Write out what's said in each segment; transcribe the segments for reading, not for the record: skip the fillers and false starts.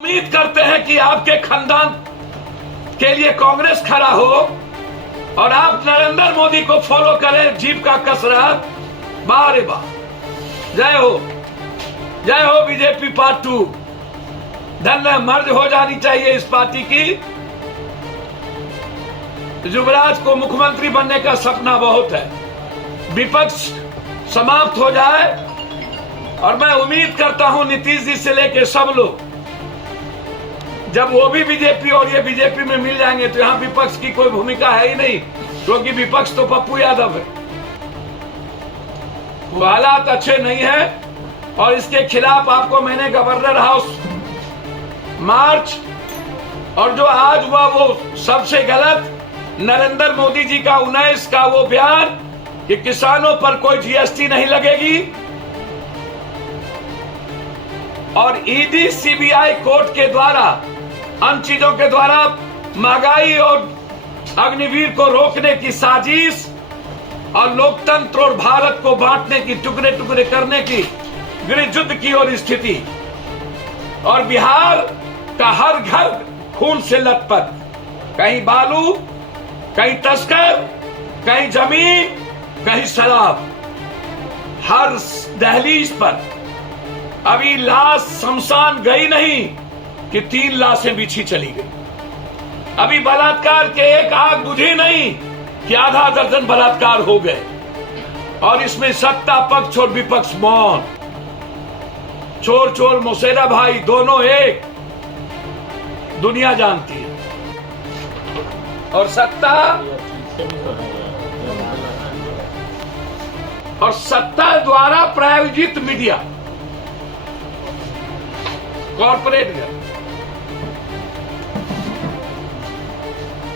उम्मीद करते हैं कि आपके खानदान के लिए कांग्रेस खड़ा हो और आप नरेंद्र मोदी को फॉलो करें। जीप का कसरत, वाह रे वाह, जय हो बीजेपी पार्ट 2। धन्य मर्ज हो जानी चाहिए इस पार्टी की। युवराज को मुख्यमंत्री बनने का सपना बहुत है, विपक्ष समाप्त हो जाए और मैं उम्मीद करता हूं नीतीश जी से लेकर सब लोग, जब वो भी बीजेपी और ये बीजेपी में मिल जाएंगे तो यहां विपक्ष की कोई भूमिका है ही नहीं, क्योंकि विपक्ष तो पप्पू यादव है। वो हालात अच्छे नहीं है और इसके खिलाफ आपको मैंने गवर्नर हाउस मार्च और जो आज हुआ वो सबसे गलत, नरेंद्र मोदी जी का 19 का वो बयान कि किसानों पर कोई जीएसटी नहीं लगेगी और ईडी सीबीआई कोर्ट के द्वारा अन्य चीजों के द्वारा महंगाई और अग्निवीर को रोकने की साजिश और लोकतंत्र और भारत को बांटने की, टुकड़े टुकड़े करने की गृह युद्ध की और स्थिति, और बिहार का हर घर खून से लथपथ, कहीं बालू, कहीं तस्कर, कहीं जमीन, कहीं शराब, हर दहलीज पर अभी लाश शमशान गई नहीं कि 3 लाशें बिछी चली गई। अभी बलात्कार के एक आग बुझी नहीं कि आधा दर्जन बलात्कार हो गए, और इसमें सत्ता पक्ष और विपक्ष मौन। चोर चोर मौसेरा भाई दोनों एक, दुनिया जानती है। और सत्ता द्वारा प्रायोजित मीडिया, कॉर्पोरेट है,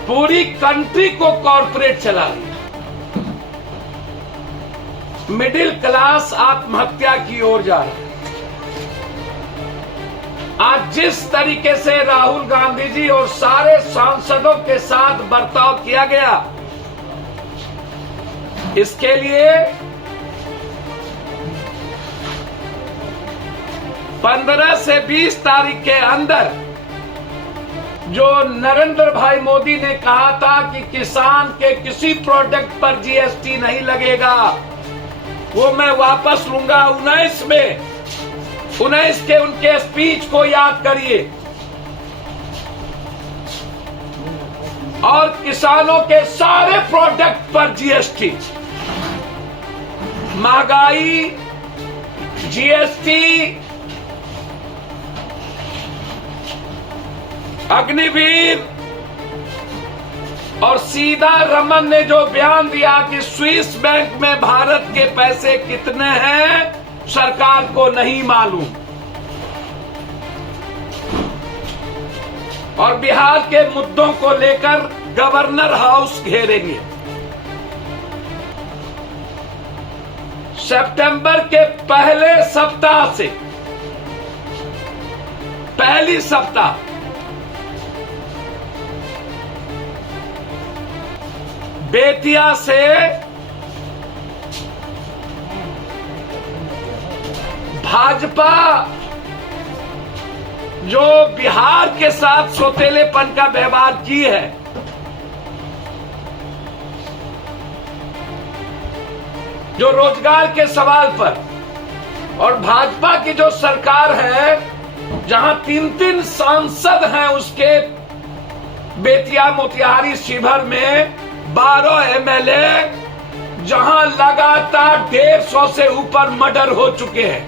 पूरी कंट्री को कॉर्पोरेट चला रही है। मिडिल क्लास आत्महत्या की ओर जा रहा है। आज जिस तरीके से राहुल गांधी जी और सारे सांसदों के साथ बर्ताव किया गया, इसके लिए 15 से 20 तारीख के अंदर जो नरेंद्र भाई मोदी ने कहा था कि किसान के किसी प्रोडक्ट पर जीएसटी नहीं लगेगा, वो मैं वापस लूंगा 19 में। 19 के उनके स्पीच को याद करिए और किसानों के सारे प्रोडक्ट पर जीएसटी, महंगाई, जीएसटी, अग्निवीर, और सीधा रमन ने जो बयान दिया कि स्विस बैंक में भारत के पैसे कितने हैं सरकार को नहीं मालूम, और बिहार के मुद्दों को लेकर गवर्नर हाउस घेरेंगे। सितंबर के पहले सप्ताह से, पहली सप्ताह बेतिया से भाजपा जो बिहार के साथ सौतेलेपन का व्यवहार की है, जो रोजगार के सवाल पर, और भाजपा की जो सरकार है जहां 3-3 सांसद हैं, उसके बेतिया, मोतिहारी, शिवहर में 12 एमएलए, जहां लगातार 150 से ऊपर मर्डर हो चुके हैं,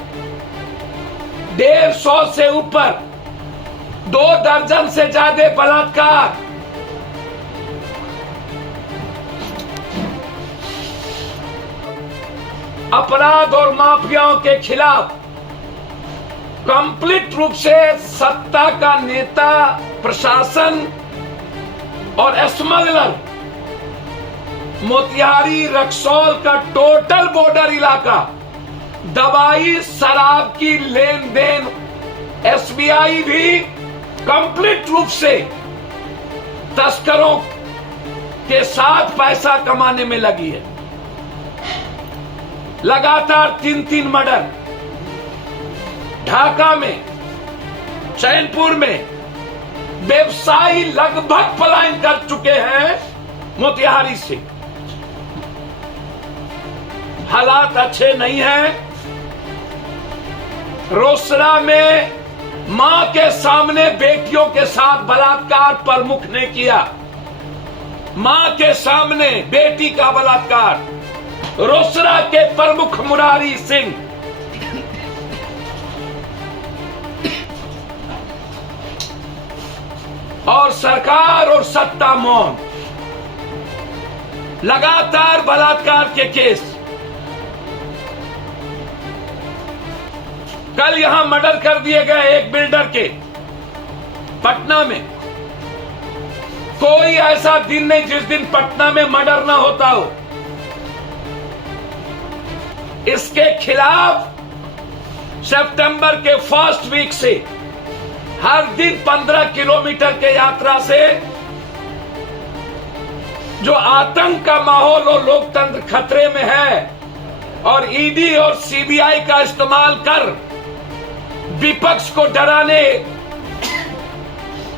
150 से ऊपर, 2 दर्जन से ज्यादा बलात्कार, अपराध और माफियाओं के खिलाफ कंप्लीट रूप से सत्ता का नेता, प्रशासन और स्मगलर, मोतिहारी, रक्सौल का टोटल बॉर्डर इलाका, दवाई, शराब की लेन देन, एसबीआई भी कंप्लीट रूप से तस्करों के साथ पैसा कमाने में लगी है। लगातार 3-3 मर्डर ढाका में, चैनपुर में व्यवसायी लगभग पलायन कर चुके हैं मोतिहारी से। हालात अच्छे नहीं हैं। रोसड़ा में मां के सामने बेटियों के साथ बलात्कार प्रमुख ने किया। मां के सामने बेटी का बलात्कार। रोसड़ा के प्रमुख मुरारी सिंह और सरकार और सत्ता मौन। लगातार बलात्कार के केस। कल यहां मर्डर कर दिए गए एक बिल्डर के पटना में। कोई ऐसा दिन नहीं जिस दिन पटना में मर्डर ना होता हो। इसके खिलाफ सितंबर के फर्स्ट वीक से हर दिन 15 किलोमीटर के यात्रा से जो आतंक का माहौल और लोकतंत्र खतरे में है, और ईडी और सीबीआई का इस्तेमाल कर विपक्ष को डराने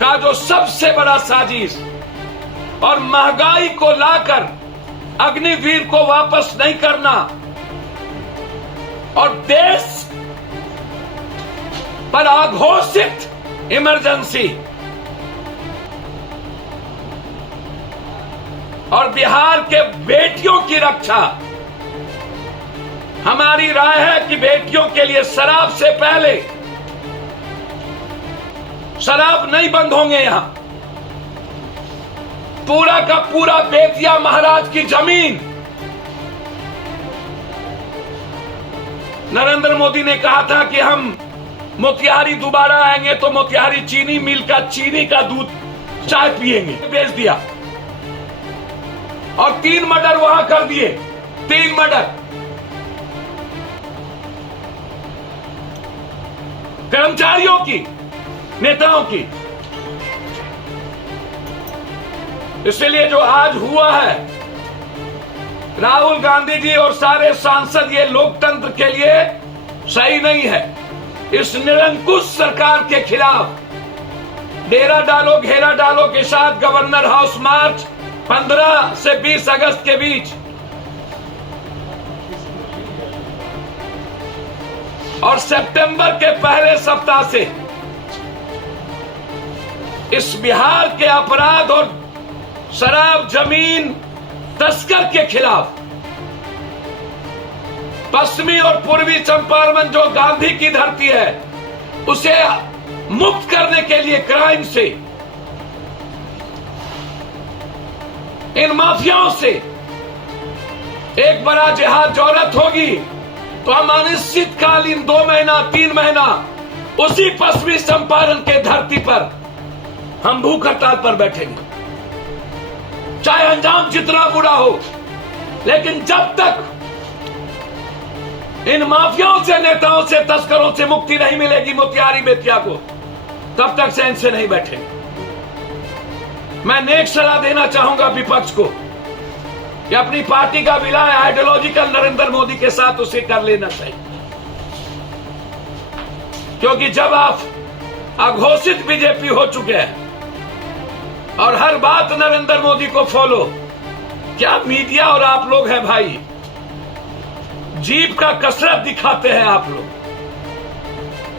का जो सबसे बड़ा साजिश, और महंगाई को लाकर अग्निवीर को वापस नहीं करना, और देश पर अघोषित इमरजेंसी, और बिहार के बेटियों की रक्षा। हमारी राय है कि बेटियों के लिए शराब से पहले, शराब नहीं बंद होंगे यहां। पूरा का पूरा बेतिया महाराज की जमीन। नरेंद्र मोदी ने कहा था कि हम मोतिहारी दोबारा आएंगे तो मोतिहारी चीनी मिल का चीनी का दूध चाय पिएंगे। बेच दिया और 3 मर्डर वहां कर दिए। 3 मर्डर कर्मचारियों की, नेताओं की। इसलिए जो आज हुआ है, राहुल गांधी जी और सारे सांसद, ये लोकतंत्र के लिए सही नहीं है। इस निरंकुश सरकार के खिलाफ डेरा डालो घेरा डालो के साथ गवर्नर हाउस मार्च 15 से 20 अगस्त के बीच, और सितंबर के पहले सप्ताह से इस बिहार के अपराध और शराब जमीन तस्कर के खिलाफ पश्चिमी और पूर्वी चंपारण जो गांधी की धरती है, उसे मुक्त करने के लिए क्राइम से, इन माफियाओं से एक बड़ा जिहाद जरूरत होगी। तो हम अनिश्चितकालीन 2 महीना 3 महीना उसी पश्चिमी चंपारण के धरती पर हम भूख हड़ताल पर बैठेंगे, चाहे अंजाम जितना बुरा हो। लेकिन जब तक इन माफियाओं से, नेताओं से, तस्करों से मुक्ति नहीं मिलेगी मोतिहारी बेतिया को, तब तक चैन से नहीं बैठेंगे। मैं नेक सलाह देना चाहूंगा विपक्ष को कि अपनी पार्टी का विलय आइडियोलॉजिकल नरेंद्र मोदी के साथ उसे कर लेना चाहिए। क्योंकि जब आप अघोषित बीजेपी हो चुके हैं और हर बात नरेंद्र मोदी को फॉलो, क्या मीडिया और आप लोग हैं भाई, जीप का कसरत दिखाते हैं आप लोग।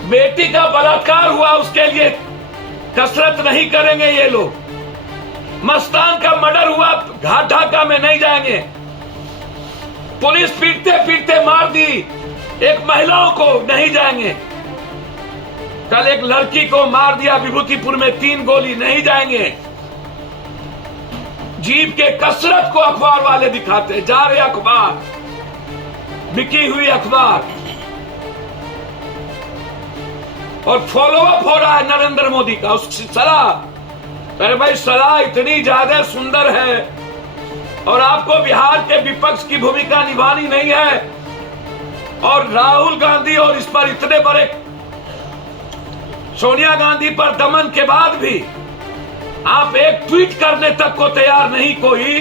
बेटी का बलात्कार हुआ, उसके लिए कसरत नहीं करेंगे ये लोग। मस्तान का मर्डर हुआ, घाट ढाका में नहीं जाएंगे। पुलिस पीटते पीटते मार दी एक महिलाओं को, नहीं जाएंगे। कल एक लड़की को मार दिया विभूतिपुर में 3 गोली, नहीं जाएंगे। जीप के कसरत को अखबार वाले दिखाते, जा रहे अखबार, बिकी हुई अखबार, और फॉलोअप हो रहा है नरेंद्र मोदी का उसकी सलाह। अरे भाई, सलाह इतनी ज्यादा सुंदर है और आपको बिहार के विपक्ष की भूमिका निभानी नहीं है। और राहुल गांधी और इस पर इतने बड़े सोनिया गांधी पर दमन के बाद भी आप एक ट्वीट करने तक को तैयार नहीं कोई।